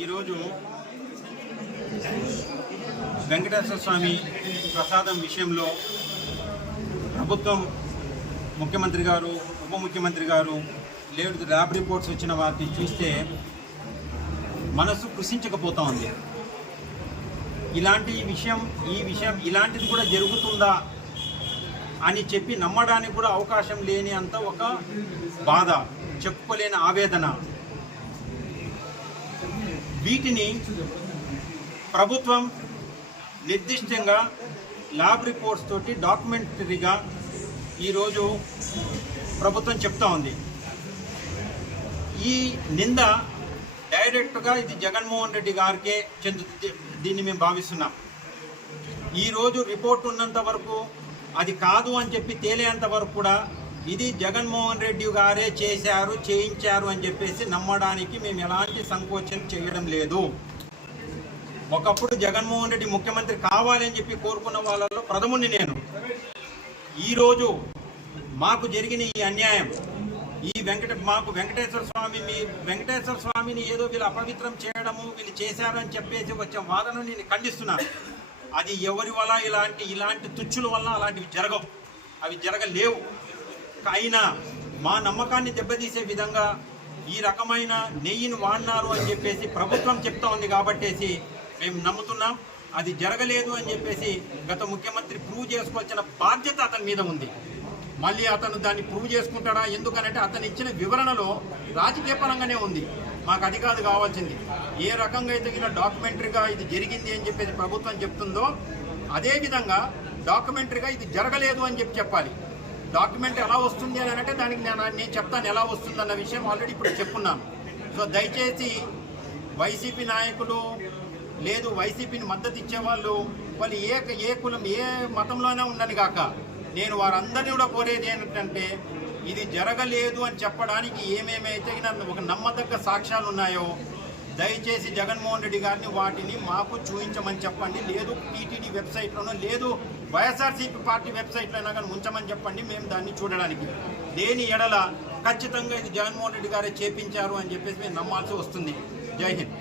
ఈరోజు వెంకటేశ్వర స్వామి ప్రసాదం విషయంలో ప్రభుత్వం, ముఖ్యమంత్రి గారు, ఉప ముఖ్యమంత్రి గారు లేదు ల్యాబ్ రిపోర్ట్స్ వచ్చిన వాటిని చూస్తే మనసు కృషించకపోతా ఉంది. ఈ విషయం ఇలాంటిది కూడా జరుగుతుందా అని చెప్పి నమ్మడానికి కూడా అవకాశం లేని అంత ఒక బాధ, చెప్పుకోలేని ఆవేదన. వీటిని ప్రభుత్వం నిర్దిష్టంగా ల్యాబ్ రిపోర్ట్స్ తోటి డాక్యుమెంటరీగా ఈరోజు ప్రభుత్వం చెప్తా ఉంది. ఈ నింద డైరెక్ట్గా ఇది జగన్మోహన్ రెడ్డి గారికే చెందుతుంది, దీన్ని మేము భావిస్తున్నాం. ఈరోజు రిపోర్ట్ ఉన్నంత వరకు, అది కాదు అని చెప్పి తేలేంత వరకు కూడా ఇది జగన్మోహన్ రెడ్డి గారే చేయించారు అని చెప్పేసి నమ్మడానికి మేము ఎలాంటి సంకోచం చేయడం లేదు. ఒకప్పుడు జగన్మోహన్ రెడ్డి ముఖ్యమంత్రి కావాలని చెప్పి కోరుకున్న వాళ్ళలో ప్రథముని నేను. ఈరోజు మాకు జరిగిన ఈ అన్యాయం, మాకు వెంకటేశ్వర స్వామిని ఏదో వీళ్ళు అపవిత్రం చేయడము, వీళ్ళు చేశారని చెప్పేసి వచ్చే వాదనను నేను ఖండిస్తున్నాను. అది ఎవరి వల్ల ఇలాంటి తుచ్చుల వల్ల అలాంటివి జరగవు, అవి జరగలేవు. అయినా మా నమ్మకాన్ని దెబ్బతీసే విధంగా ఈ రకమైన నెయ్యిని వాడినారు అని చెప్పేసి ప్రభుత్వం చెప్తా ఉంది. కాబట్టేసి మేము నమ్ముతున్నాం. అది జరగలేదు అని చెప్పేసి గత ముఖ్యమంత్రి ప్రూవ్ చేసుకోవాల్సిన బాధ్యత అతని మీద ఉంది. మళ్ళీ అతను దాన్ని ప్రూవ్ చేసుకుంటాడా? ఎందుకనంటే అతను ఇచ్చిన వివరణలో రాజకీయ పరంగానే ఉంది. మాకు అది కాదు కావాల్సింది. ఏ రకంగా అయితే ఇలా డాక్యుమెంటరీగా ఇది జరిగింది అని చెప్పేసి ప్రభుత్వం చెప్తుందో అదేవిధంగా డాక్యుమెంటరీగా ఇది జరగలేదు అని చెప్పాలి. డాక్యుమెంటరీ ఎలా వస్తుంది అని అంటే దానికి నేను చెప్తాను ఎలా వస్తుంది అన్న విషయం ఆల్రెడీ ఇప్పుడు చెప్పున్నాను. సో దయచేసి వైసీపీ నాయకులు లేదు వైసీపీని మద్దతు ఇచ్చేవాళ్ళు వాళ్ళు ఏ కులం ఏ మతంలోనే ఉండని కాక నేను వారందరినీ కూడా కోరేది ఏంటంటే ఇది జరగలేదు అని చెప్పడానికి ఏమేమైతే ఒక నమ్మదగ్గ సాక్ష్యాలు ఉన్నాయో దయచేసి జగన్మోహన్ రెడ్డి గారిని వాటిని మాకు చూపించమని చెప్పండి. లేదు టీటీడీ వెబ్సైట్లోనో లేదు వైఎస్ఆర్సీపీ పార్టీ వెబ్సైట్లో అయినా కానీ ఉంచమని చెప్పండి. మేము దాన్ని చూడడానికి దేని ఎడల ఖచ్చితంగా ఇది జగన్మోహన్ రెడ్డి గారే చేపించారు అని చెప్పేసి మేము నమ్మాల్సి వస్తుంది. జై హింద్.